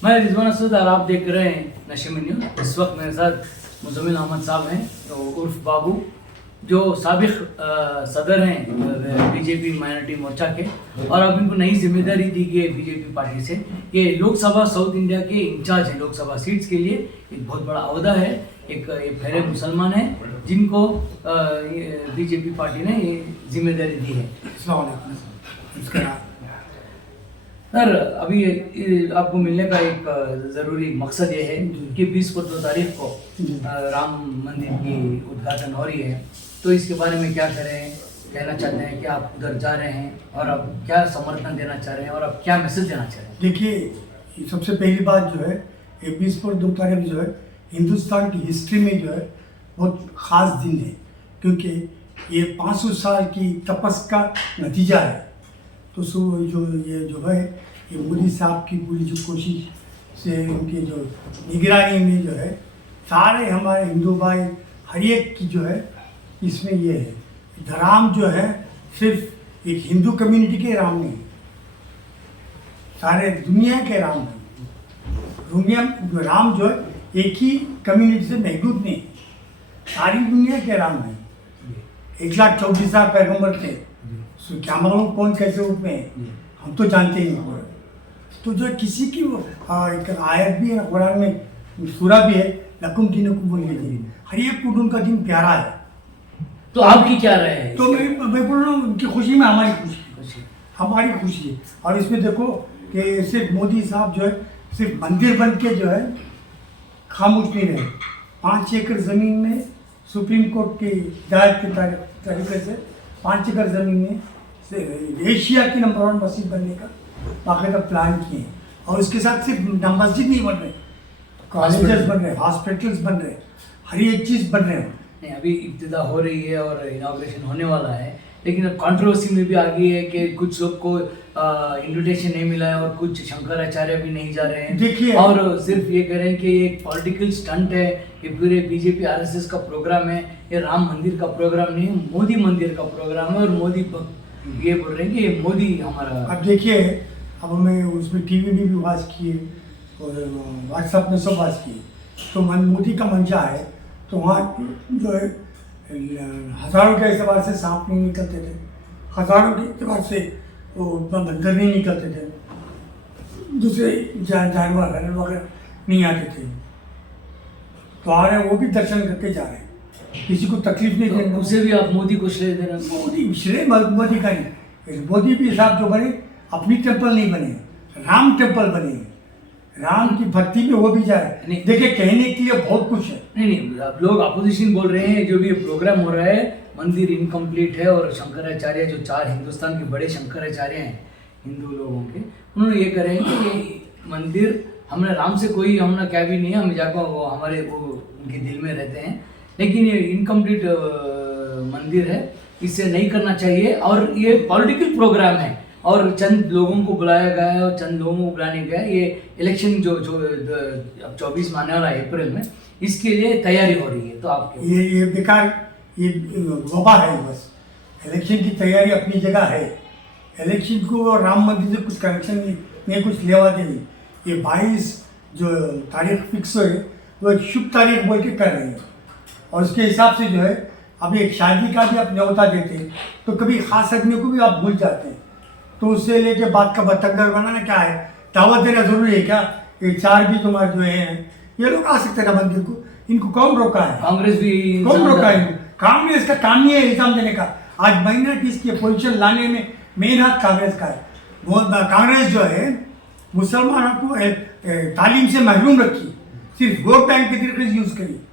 मैं रिजवान असद और आप देख रहे हैं नशे में न्यूज़। इस वक्त मेरे साथ मुजम्मिल अहमद साहब हैं, तो उर्फ बाबू, जो साबिक सदर हैं बीजेपी माइनॉरिटी मोर्चा के, और अब इनको नई जिम्मेदारी दी गई है बीजेपी पार्टी से। ये लोकसभा साउथ इंडिया के इंचार्ज हैं लोकसभा सीट्स के लिए। एक बहुत बड़ा ओहदा है। एक पहले मुसलमान हैं जिनको बीजेपी पार्टी ने ये जिम्मेदारी दी है। सर, अभी आपको मिलने का एक ज़रूरी मकसद ये है कि 20 को 2 तारीख को राम मंदिर की उद्घाटन हो रही है, तो इसके बारे में क्या कहना चाहते हैं कि आप उधर जा रहे हैं और आप क्या समर्थन देना चाह रहे हैं और आप क्या मैसेज देना चाह रहे हैं? देखिए, सबसे पहली बात जो है, ये 20 को 2 तारीख जो है हिंदुस्तान की हिस्ट्री में जो है बहुत ख़ास दिन है, क्योंकि ये 500 साल की तपस्या का नतीजा है। तो जो है ये मोदी साहब की पूरी जो कोशिश से, उनके जो निगरानी में जो है सारे हमारे हिंदू भाई हर एक की जो है इसमें ये है। राम जो है सिर्फ एक हिंदू कम्युनिटी के राम नहीं, सारे दुनिया के राम नहीं। दुनिया राम जो है एक ही कम्युनिटी से महदूद नहीं, सारी दुनिया के राम है। 1,24,000 पैगंबर थे, क्या मालूम कौन कैसे रूप में है, हम तो जानते ही नहीं। तो जो किसी की एक आयत भी है कुरान में, सूरा भी है, लकुम दीनुकुम वलिय दीन, हर एक को उनका दिन प्यारा है। तो आपकी क्या राय है? तो मैं बोल रहा हूँ उनकी खुशी में हमारी खुशी, हमारी खुशी है। और इसमें देखो कि सिर्फ मोदी साहब जो है सिर्फ मंदिर बन के जो है खामोश नहीं रहे। 5 एकड़ ज़मीन में सुप्रीम कोर्ट की हिदायत के तरीके से 5 एकड़ ज़मीन में एशिया की नंबर 1 मस्जिद बनने का बाकायदा प्लान किए। और उसके साथ सिर्फ मस्जिद नहीं बन रहे, कॉलेजेस बन रहे, हॉस्पिटल्स बन रहे, हर एक चीज़ बन रहे हैं। नहीं, अभी इब्तिदा हो रही है और इनाग्रेशन होने वाला है, लेकिन अब कंट्रोवर्सी में भी आ गई है कि कुछ लोग को इन्विटेशन नहीं मिला है और कुछ शंकराचार्य भी नहीं जा रहे हैं। देखिए, और सिर्फ ये कह रहे हैं कि ये एक पॉलिटिकल स्टंट है, ये पूरे बीजेपी आरएसएस का प्रोग्राम है, ये राम मंदिर का प्रोग्राम नहीं है, मोदी मंदिर का प्रोग्राम है। और मोदी ये बोल रहे हैं कि ये मोदी हमारा। अब देखिए, अब हमें उसमें टीवी में भी बात किए और व्हाट्सएप में सब बात किए, तो मोदी का मंशा है, तो वहाँ जो है हज़ारों के एतबार से सांप नहीं निकलते थे, हज़ारों के एतबार से वो बंदर नहीं निकलते थे, दूसरे जानवर हरण वगैरह नहीं आते थे। तो आ रहे हैं, वो भी दर्शन करके जा रहे हैं, किसी को तकलीफ नहीं देना। उसे भी आप मोदी को श्रेय देना। मोदी श्रेय मोदी का नहीं, मोदी भी साहब जो बने अपनी टेम्पल नहीं बने, राम टेम्पल बने, राम की भक्ति में वो भी जा रहे हैं। देखिए, कहने के लिए बहुत कुछ है। नहीं, आप लोग अपोजिशन बोल रहे हैं जो भी प्रोग्राम हो रहा है मंदिर इनकम्प्लीट है, और शंकराचार्य जो 4 हिंदुस्तान के बड़े शंकराचार्य हैं हिंदू लोगों के, उन्होंने ये कह रहे हैं कि ये मंदिर हमने राम से कोई हमने क्या भी नहीं है, हम जाकर वो हमारे वो उनके दिल में रहते हैं, लेकिन ये इनकम्प्लीट मंदिर है, इसे नहीं करना चाहिए। और ये पॉलिटिकल प्रोग्राम है और चंद लोगों को बुलाया गया है और चंद लोगों को बुलाने गया है। ये इलेक्शन जो अब 24 में आने वाला है अप्रैल में, इसके लिए तैयारी हो रही है। तो आप ये बेकार, ये वबा है। बस इलेक्शन की तैयारी अपनी जगह है, इलेक्शन को और राम मंदिर से कुछ कनेक्शन नहीं, कुछ लेवा दे नहीं। ये 22 जो तारीख फिक्स हुई वो एक शुभ तारीख बोल के कर रही है, और उसके हिसाब से जो है अभी एक शादी का भी आप न्योता देते हैं, तो कभी खास आदमी को भी आप भूल जाते हैं। तो उससे लेके बात का बतंगर बनाना क्या है, दावत देना जरूरी है क्या? ये 4 भी तुम्हारे जो है ये लोग आ सकते हैं ना मंदिर को, इनको कौन रोका है? कांग्रेस भी कौन रोका है? कांग्रेस का काम नहीं है इल्जाम देने का। आज माइनॉरिटीज की पोजीशन लाने में मेन हाथ कांग्रेस का है। कांग्रेस जो है मुसलमानों को तालीम से महरूम रखी, सिर्फ वोट बैंक के तरीके से यूज करी।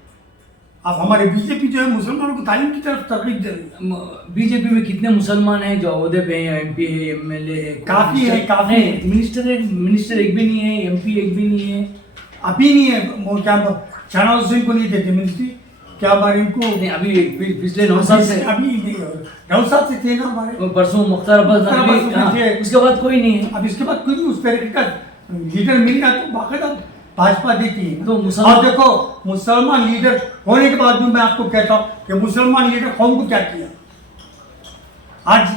अब हमारे बीजेपी जो है मुसलमानों को तालीम की तरफ तरगीब दे रही है। बीजेपी में कितने मुसलमान हैं जो ओहदे पे हैं, एमपी है, एमएलए है? काफी है, काफी है। मिनिस्टर एक भी नहीं है, एमपी एक भी नहीं है, अभी नहीं है। वो क्या शहनाज हुसैन को नहीं देते मिनिस्ट्री, क्या बार इनको नहीं, अभी पिछले 9 साल से, अभी 9 साल से थे ना हमारे। परसों मुख्तार अब्बास नकवी थे, उसके बाद कोई नहीं है। अब इसके बाद कोई नहीं उस तरीके का लीडर मिल गया तो बाकायदा भाजपा देती है। तो और देखो, मुसलमान लीडर होने के बाद भी मैं आपको कहता हूँ कि मुसलमान लीडर कौम को क्या किया। आज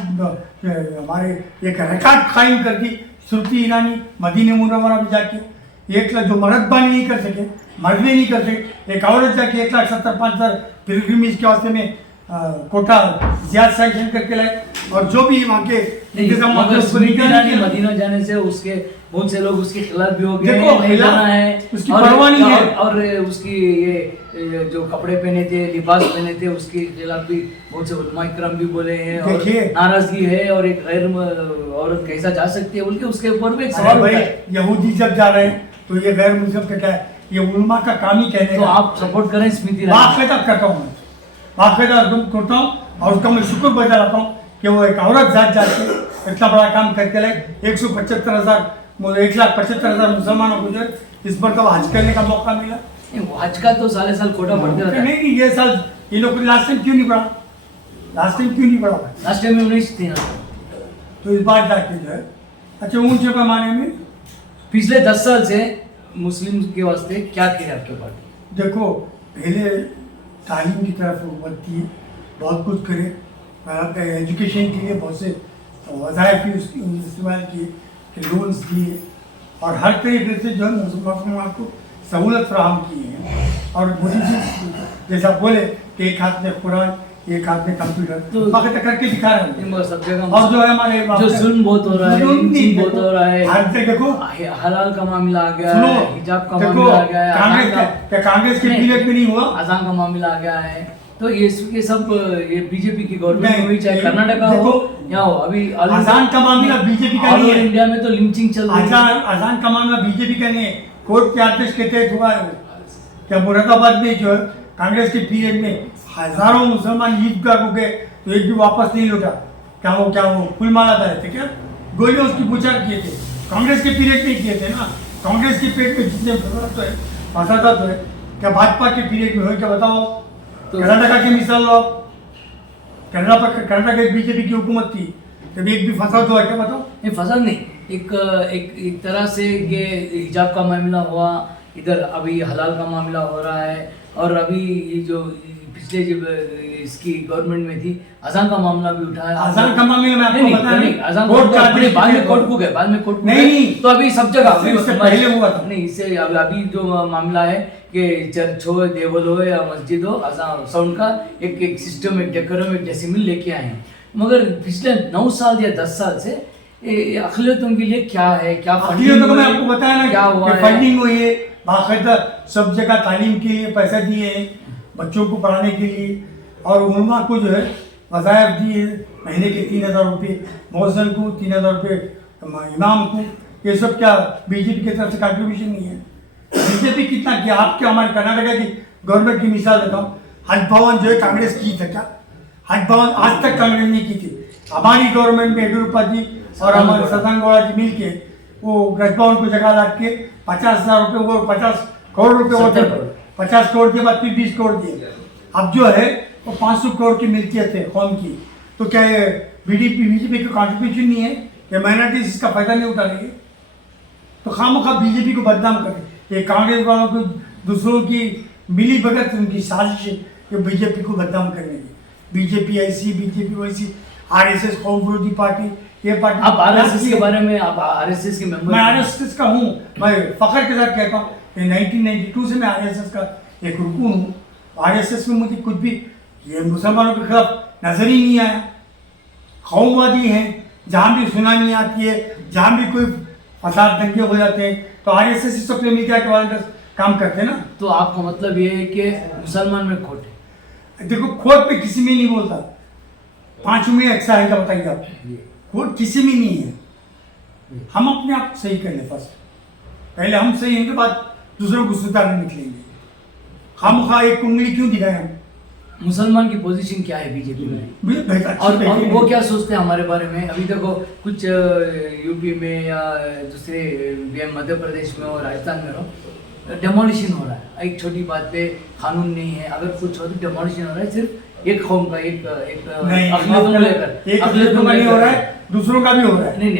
हमारे एक रिकॉर्ड कायम कर दी श्रुति ईरानी मदीने मुनव्वरा में जाके 1 लाख जो मर्द बानी नहीं कर सके, मर्द भी नहीं कर सके, एक औरत जाके 1,75,000 पिलग्रिमेज के वास्ते में कोटा ज्यादा सैंक्शन करके लाए, और जो भी वहाँ के इंतजाम मगर उसको निकालने के लिए मदीना जाने से उसके बहुत से लोग उसके खिलाफ भी हो गए, देखो, नहीं जाना है, उसकी परवाह नहीं है। और उसकी ये जो कपड़े पहने थे, लिबास पहने थे, उसके खिलाफ भी बहुत से उलमा इकराम भी बोले हैं, और देखिए, नाराजगी है, और एक गैर औरत कैसा जा सकती है बोल के उसके ऊपर भी एक अरे सवाल भाई, उठा है। यहूदी जब जा रहे हैं तो ये गैर मुस्लिम का क्या है, ये उलमा का काम ही कहने तो का। आप सपोर्ट करें स्मृति ईरानी। बाकायदा करता हूँ मैं, बाकायदा करता हूँ, और उसका मैं शुक्र बजा लाता हूँ कि वो एक औरत जात जाके इतना बड़ा काम करके लाए। 1,75,000 मुसलमानों को जो है इस बार का हज करने का मौका मिला। नहीं, वो हज का तो साले साल कोटा बढ़ते रहता है। नहीं, ये साल ये लोग लास्ट टाइम क्यों नहीं बढ़ा, लास्ट टाइम क्यों नहीं बढ़ा भाई? लास्ट टाइम में 19 थी ना, तो इस बार जाके जो है अच्छा ऊंचे पैमाने में पिछले 10 साल से मुस्लिम के वास्ते क्या किया आपके पार्टी? देखो, पहले तालीम की तरफ वो बढ़ती है, बहुत कुछ करे, एजुकेशन के लिए बहुत से वज़ाइफ भी उसकी इस्तेमाल किए, कि लोन्स दिए, और हर तरीके से जो है मुसलमान को सहूलत फराहम की है। और मोदी जी जैसा बोले कि एक हाथ में कुरान, एक हाथ में कंप्यूटर, तो बाकी तो करके दिखा रहे हैं। इन सब जगह और जो है हमारे जो जुल्म बहुत हो रहा है, लिंचिंग बहुत हो रहा है, हर जगह देखो, हलाल का मामला आ गया सुनो, है, हिजाब का देखो, मामला आ गया है, कांग्रेस के पीरियड में नहीं हुआ, अजान का मामला आ गया है। तो ये सब ये बीजेपी की गवर्नमेंट नहीं, हुई, चाहे ये- कर्नाटका हो देखो, या हो, अभी अजान का मामला बीजेपी का ऑल नहीं ओवर है। इंडिया में तो लिंचिंग चल रही है। अजान का मामला बीजेपी का नहीं है, कोर्ट के आदेश के तहत हुआ है वो। क्या मुरादाबाद में जो है कांग्रेस के पीरियड में हजारों मुसलमान ईदगाह को गए तो एक भी वापस नहीं लौटा। क्या वो फूल माला डाले थे क्या? गोलियां उसकी बुछार किए थे, कांग्रेस के पीरियड में किए थे ना। कांग्रेस के पेट में जितने फसादा तो है, क्या भाजपा के पीरियड में हो क्या बताओ? तो कर्नाटका की मिसाल लो आप, कर्नाटका की बीजेपी की हुकूमत थी, कभी एक भी फसाद हुआ क्या बताओ? नहीं, फसद नहीं, एक तरह से ये हिजाब का मामला हुआ, इधर अभी हलाल का मामला हो रहा है, और अभी ये जो पिछले जब इसकी गवर्नमेंट में थी अजान का मामला भी उठाया। अजान का मामले में आपको नहीं, पता नहीं, नहीं, अजान कोर्ट का अपने आदेश बाद में थे। कोर्ट को गए, बाद में कोर्ट को नहीं, गए। नहीं। तो अभी सब जगह इससे पहले हुआ था। नहीं, इससे अभी जो मामला है कि चर्च हो, देवल हो या मस्जिद हो, अजान साउंड का एक सिस्टम, एक डेकोरम, एक डेसिमल लेके आए हैं। मगर पिछले 9 साल या 10 साल से अखिलतों के लिए क्या है, क्या अखिलतों को मैं आपको बताया ना क्या हुआ कि फंडिंग हुई है, बाकायदा सब जगह तालीम के लिए पैसा दिए हैं, बच्चों को पढ़ाने के लिए, और उलमा को जो है वज़ाइफ दिए, महीने के 3,000 रुपये मौज़न को, 3,000 रुपये इमाम को। ये सब क्या बीजेपी की तरफ से कंट्रीब्यूशन नहीं है? बीजेपी कितना किया? आपके हमारे कर्नाटका की गवर्नमेंट की मिसाल देता हूँ, हज भवन जो है कांग्रेस की था क्या? हज भवन आज तक कांग्रेस ने की थी। हमारी गवर्नमेंट में येडियुरप्पा जी और हमारे सदानंद गौड़ा जी मिल के वो गज भवन को जगह ला के 50,000 रुपये, वो 50 करोड़ रुपये होते, 50 करोड़ के बाद फिर 20 करोड़ दिए। अब जो है वो 500 करोड़ की मिल्कियत है कौम की। तो क्या ये बीजेपी का कॉन्ट्रीब्यूशन नहीं है? या माइनॉरिटीज इसका फायदा नहीं उठा रही है? तो खामखा बीजेपी को बदनाम करे, ये कांग्रेस वालों को दूसरों की मिली भगत, उनकी साजिश है ये बीजेपी को बदनाम करने की। बीजेपी ऐसी, बीजेपी वैसी, आरएसएस कौम विरोधी पार्टी, ये पार्टी। आप आरएसएस के बारे में, आप आरएसएस के मेंबर? मैं आरएसएस का हूँ, मैं फख्र के साथ कहता हूँ कि 1992 से मैं आरएसएस का एक रुकून हूँ। आरएसएस में मुझे कुछ भी ये मुसलमानों के खिलाफ नजर ही नहीं आया। कौमवादी हैं, जहाँ भी सुनामी आती है, जहाँ भी कोई फसाद दंगे हो जाते हैं तो आरएसएस इस सब मीडिया के वाले काम करते हैं ना। तो आपका मतलब ये है कि मुसलमान में खोट है? देखो, खोट पे किसी में नहीं बोलता, 5 में अच्छा है क्या बताइए आप? खोट किसी में नहीं है। हम अपने आप सही कर ले फर्स्ट, पहले हम सही होंगे, बाद दूसरों को सुधारने निकलेंगे। खामखा एक उंगली क्यों दिखाए हम? मुसलमान की पोजीशन क्या है बीजेपी में? बेहतर और वो क्या सोचते हैं हमारे बारे में? अभी देखो कुछ यूपी में या दूसरे मध्य प्रदेश में और राजस्थान में हो, डेमोलिशन हो रहा है। एक छोटी बात पे कानून नहीं है, अगर कुछ हो तो डेमोलिशन हो रहा है, सिर्फ एक कौम का, एक अक़लियतों को लेकर, एक अक़लियतों का नहीं हो रहा है, दूसरों का भी हो रहा है। नहीं,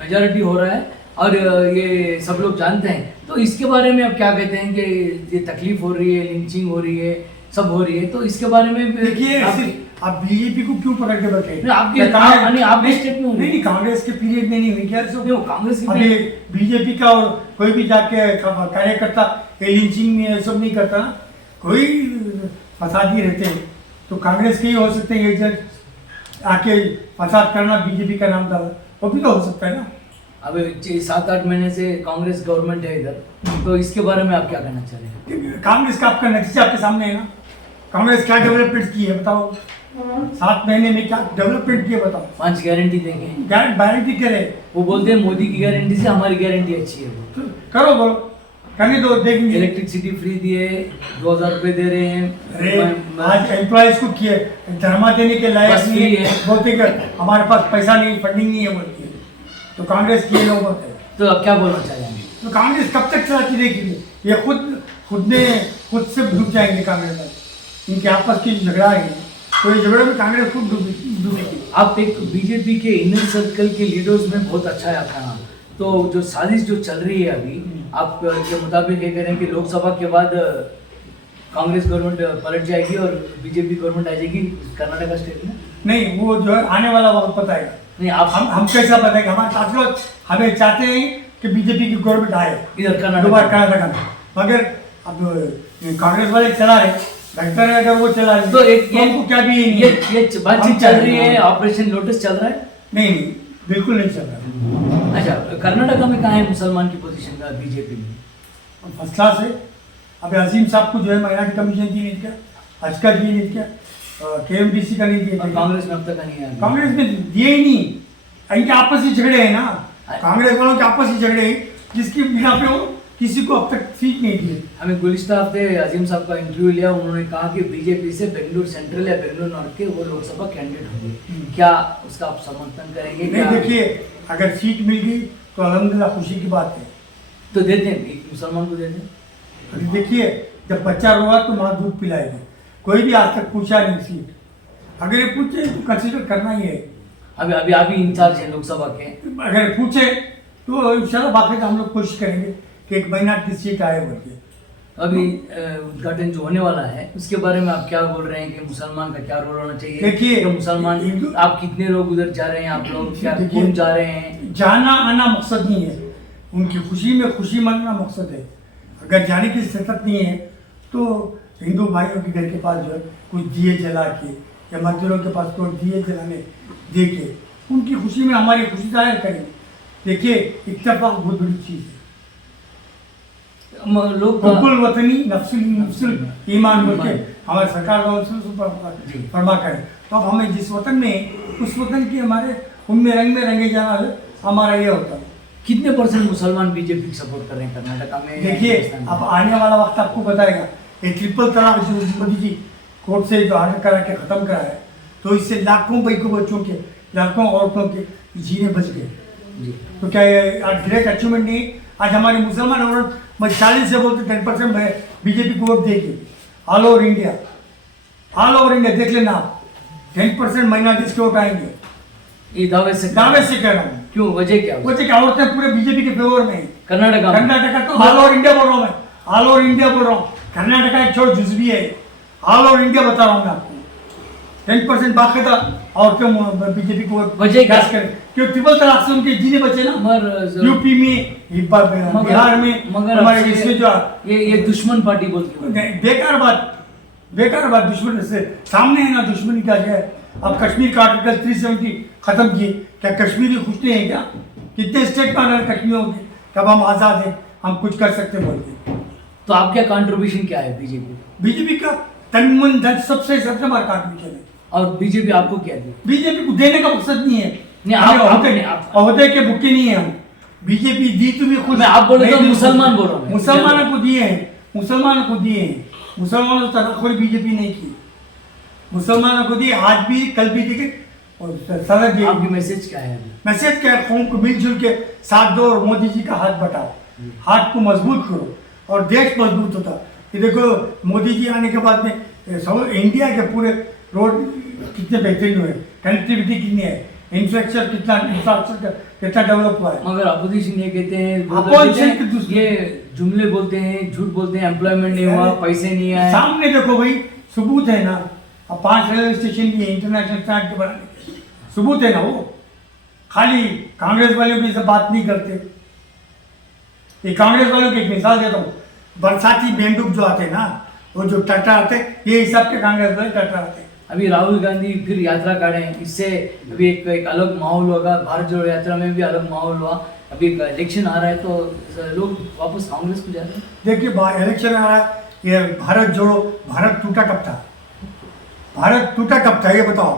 मेजॉरिटी हो रहा है, और ये सब लोग जानते हैं। तो इसके बारे में आप क्या कहते हैं कि ये तकलीफ हो रही है, लिंचिंग हो रही है, सब हो रही है, तो इसके बारे में देखिए, आप बीजेपी को क्यों पकड़ के बैठे? नहीं, आपके स्टेट में हो रही है। नहीं, कांग्रेस के पीरियड में नहीं हुई क्या सब? नहीं, वो कांग्रेस की अभी बीजेपी का और कोई भी जाके कार्यकर्ता लिंचिंग में ये सब नहीं करता ना, कोई फसादी रहते हैं तो कांग्रेस के ही हो सकते हैं एजेंट आके फसाद करना, बीजेपी का नाम डाला, वो भी तो हो सकता है ना। अब 7-8 महीने से कांग्रेस गवर्नमेंट है इधर, तो इसके बारे में आप क्या कहना चाह रहे हैं? कांग्रेस का आपका नतीजा आपके सामने है ना, कांग्रेस क्या डेवलपमेंट की है बताओ, 7 महीने में क्या डेवलपमेंट की है बताओ। 5 गारंटी देंगे, गारंटी करे, वो बोलते हैं मोदी की गारंटी से हमारी गारंटी अच्छी है। तो करो बोलो, करने दो, देखेंगे। इलेक्ट्रिसिटी फ्री दिए, 2000 रुपए दे रहे हैं। अरे आज एम्प्लॉयज को किए धर्मा देने के लायक बस नहीं फ्री है, है। बोलते कि हमारे पास पैसा नहीं, फंडिंग नहीं है बोलती है, तो कांग्रेस की लोग होते हैं। तो अब क्या बोलना चाहेंगे? तो कांग्रेस कब तक चलाती रहेगी? ये खुद से डूब जाएंगे कांग्रेस वाले, इनके आपस की झगड़ा है, तो ये झगड़े में कांग्रेस खुद डूबेगी। आप एक बीजेपी के इनर सर्कल के लीडर्स में बहुत अच्छा है आपका नाम, तो जो साजिश जो चल रही है अभी, आप के मुताबिक ये कह रहे हैं कि लोकसभा के बाद कांग्रेस गवर्नमेंट पलट जाएगी और बीजेपी गवर्नमेंट आ जाएगी कर्नाटका स्टेट में? नहीं, वो जो है आने वाला वक्त बताएगा। नहीं, आप हम कैसा बताएंगे? हमारे साथ लोग हमें चाहते हैं कि बीजेपी की गवर्नमेंट आए इधर दोबारा कर्नाटका। कर्नाटका में, मगर अब कांग्रेस वाले चला रहे, बेहतर है अगर वो चला रहे तो एक तो हमको क्या भी ये बातचीत चल रही है, ऑपरेशन लोटस चल रहा है? नहीं, बिल्कुल नहीं चल रहा। अच्छा, कर्नाटका में कहाँ है मुसलमान की पोजीशन का बीजेपी में? फर्स्ट क्लास है। अभी अजीम साहब को जो है माइनॉरिटी कमीशन की नहीं किया, हज का दिए नहीं किया, KMDC का नहीं दिया, और कांग्रेस में अब तक नहीं है। कांग्रेस में दिए ही नहीं। इनके आपसी झगड़े हैं ना, कांग्रेस वालों के आपसी झगड़े हैं, जिसकी बिना पे वो किसी को अब तक सीट नहीं दिए। हमें गुलिस्ता हफ्ते अजीम साहब का इंटरव्यू लिया, उन्होंने कहा कि बीजेपी से बेंगलुरु सेंट्रल या बेंगलुरु नॉर्थ के वो लोकसभा कैंडिडेट होंगे। क्या उसका आप समर्थन करेंगे? नहीं, देखिए अगर सीट मिल गई तो अल्हम्दुलिल्लाह खुशी की बात है। तो दे दें, एक मुसलमान को दे दें। अभी देखिए जब बच्चा रोआ तो माँ दूध पिलाएगी, कोई भी आज तक पूछा नहीं सीट, अगर ये पूछे तो कंसिडर करना ही है। अभी आप ही इंचार्ज हैं लोकसभा के, अगर पूछे तो इंशाल्लाह बाकी हम लोग कोशिश करेंगे कि एक महीना की सीट आए बोल के। अभी उद्घाटन जो होने वाला है उसके बारे में आप क्या बोल रहे हैं कि मुसलमान का क्या रोल होना चाहिए? देखिए, कि मुसलमान हिंदू- आप कितने लोग उधर जा रहे हैं, आप लोग क्या देखिए, कौन जा रहे हैं? जाना आना मकसद नहीं है, उनकी खुशी में खुशी मनना मकसद है। अगर जाने की जरूरत नहीं है तो हिंदू भाइयों के घर के पास जो है कुछ दिए जला के या मजदूरों के पास कोई दिए जलाने दे के उनकी खुशी में हमारी खुशी जाहिर करें। देखिए इत्तेफाक बहुत बड़ी चीज़ है। लोग हुब्बुल वतनी नफ्सुल ईमान बोल के हमारे सरकार फरमा करें, तो अब हमें जिस वतन में उस वतन की हमारे उनमें रंग में रंगे जाना है, हमारा ये होता है। कितने % मुसलमान बीजेपी सपोर्ट कर रहे हैं कर्नाटका में? देखिए अब आने वाला वक्त आपको बताएगा। ये ट्रिपल तलाक जो मोदी जी कोर्ट से जो आर्डर करा के ख़त्म करा है, तो इससे लाखों बच्चों के, लाखों औरतों के जीने बच गए। जी। तो क्या ये डायरेक्ट अचीवमेंट नहीं? आज हमारी मुसलमान औरत 40 से बोलते 10% बीजेपी को वोट देगी। ऑल ओवर इंडिया देख लेना आप, 10% माइनॉरिटीज के वोट आएंगे। ये दावे से कह रहा हूँ। क्यों, वजह क्या? वो क्या औरतें पूरे बीजेपी के फेवर में हैं। कर्नाटका में? कर्नाटका तो ऑल ओवर इंडिया बोल रहा हूँ मैं, ऑल ओवर इंडिया बोल रहा हूँ। कर्नाटका एक छोड़ जुजवी है, ऑल ओवर इंडिया बता रहा हूँ मैं आपको। 10% बाकायदा और क्यों बीजेपी को वजह क्या? करें? क्यों ट्रिपल तलाक से उनके जीने बचे ना। मगर यूपी में, बिहार में, मगर हमारे इसमें जो ये दुश्मन पार्टी बोलती है। बेकार बात दुश्मन से सामने है ना, दुश्मनी का जो है। अब कश्मीर का आर्टिकल 370 खत्म किए, क्या कश्मीरी खुश नहीं है क्या? कितने स्टेट का अगर कश्मीर होगी कब हम आज़ाद हैं, हम कुछ कर सकते बोलते। तो आपका कंट्रीब्यूशन क्या है बीजेपी का तन मन धन सबसे हमारा कंट्रीब्यूशन है। और बीजेपी आपको क्या दी? बीजेपी को देने का मकसद नहीं है, नहीं, अहदे के भुक्के नहीं है हम। बीजेपी दी तो भी खुद, मैं आप बोले तो नहीं दी मुसलमान खुद। बोल रहा हूं मैं। मुसलमानों को दिए हैं, मुसलमानों को कोई बीजेपी नहीं की, मुसलमानों को दिए, आज भी कल भी देखे। और सदर जी आपकी मैसेज क्या है अभी? मैसेज क्या है? कौम को मिलजुल के साथ दो और मोदी जी का हाथ बटाओ, हाथ को मजबूत करो और देश मजबूत होता। ये देखो मोदी जी आने के बाद में इंडिया के पूरे रोड कितने बेहतरीन हुए, कनेक्टिविटी कितनी है, इंफ्रास्ट्रक्चर कितना डेवलप हुआ है। मगर अपोजिशन ये कहते हैं, Opposition ये जुमले बोलते हैं, झूठ बोलते हैं, एम्प्लॉयमेंट नहीं हुआ, पैसे नहीं आए। सामने देखो भाई, सबूत है ना, अब 5 रेलवे स्टेशन की इंटरनेशनल स्टैंड के बनाने के सबूत है ना वो। खाली कांग्रेस वालों की सब बात नहीं करते। ये कांग्रेस वालों की एक मिसाल देता हूँ, बरसाती मेंढक जो आते हैं ना, वो जो टट्टा आते हैं, ये हिसाब के कांग्रेस वाले टट्टा आते हैं। अभी राहुल गांधी फिर यात्रा काढ़े हैं, इससे अभी एक अलग माहौल होगा। भारत जोड़ो यात्रा में भी अलग माहौल हुआ। अभी इलेक्शन आ रहा है तो लोग वापस कांग्रेस को जा रहे हैं। देखिए इलेक्शन आ रहा है, ये भारत जोड़ो, भारत टूटा कब था? भारत टूटा कब था ये बताओ?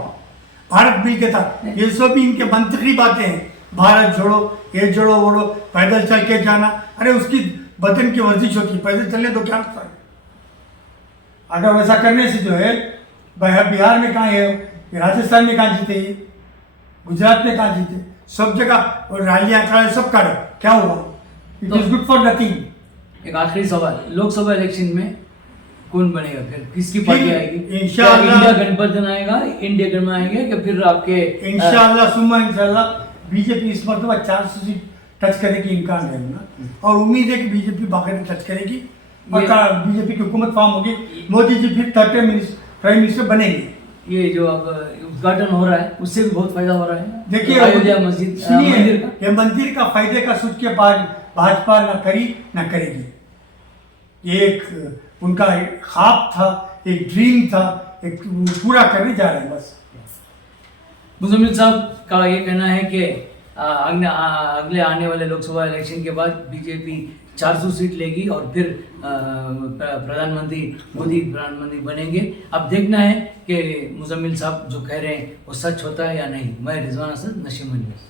भारत मिल के था। ये सब भी इनके मंत्री बातें हैं, भारत जोड़ो, ये जोड़ो वोड़ो, पैदल चल के जाना। अरे उसकी बदन की वर्जिश होती है, पैदल चलने तो क्या होता है? अगर वैसा करने से जो है, बिहार में कहाँ है, राजस्थान में कहाँ जीते, ये गुजरात में कहाँ जीते, सब जगह और रैलियाँ कराए, सब करे, क्या हुआ? It is good for nothing. एक आखिरी सवाल, लोकसभा इलेक्शन में कौन बनेगा फिर? किसकी पार्टी आएगी? इंशाअल्लाह इंडिया गठबंधन आएगा, इंडिया गठबंधन आएंगे कि फिर आपके इंशाअल्लाह सुम्मा इंशाअल्लाह बीजेपी इस मरतबा 400 सीट टच करने की इम्कान है ना, और उम्मीद है कि बीजेपी बाकायदा टच करेगी और बीजेपी की हुकूमत फॉर्म होगी। मोदी जी फिर थर्ड प्राइम मिनिस्टर बनेंगे। ये जो अब उद्घाटन हो रहा है उससे भी बहुत फायदा हो रहा है। देखिए अयोध्या मस्जिद सुनिए, मंदिर का ये मंदिर का फायदे का सोच के बाद भाजपा ना करी ना करेगी। ये एक उनका एक ख्वाब था, एक ड्रीम था, एक पूरा करने जा रहे हैं बस। मुजम्मिल साहब का ये कहना है कि अगले आने वाले लोकसभा इलेक्शन के बाद बीजेपी 400 सीट लेगी और फिर प्रधानमंत्री मोदी प्रधानमंत्री बनेंगे। अब देखना है कि मुजम्मिल साहब जो कह रहे हैं वो सच होता है या नहीं। मैं रिजवान असद, नशीम न्यूज़।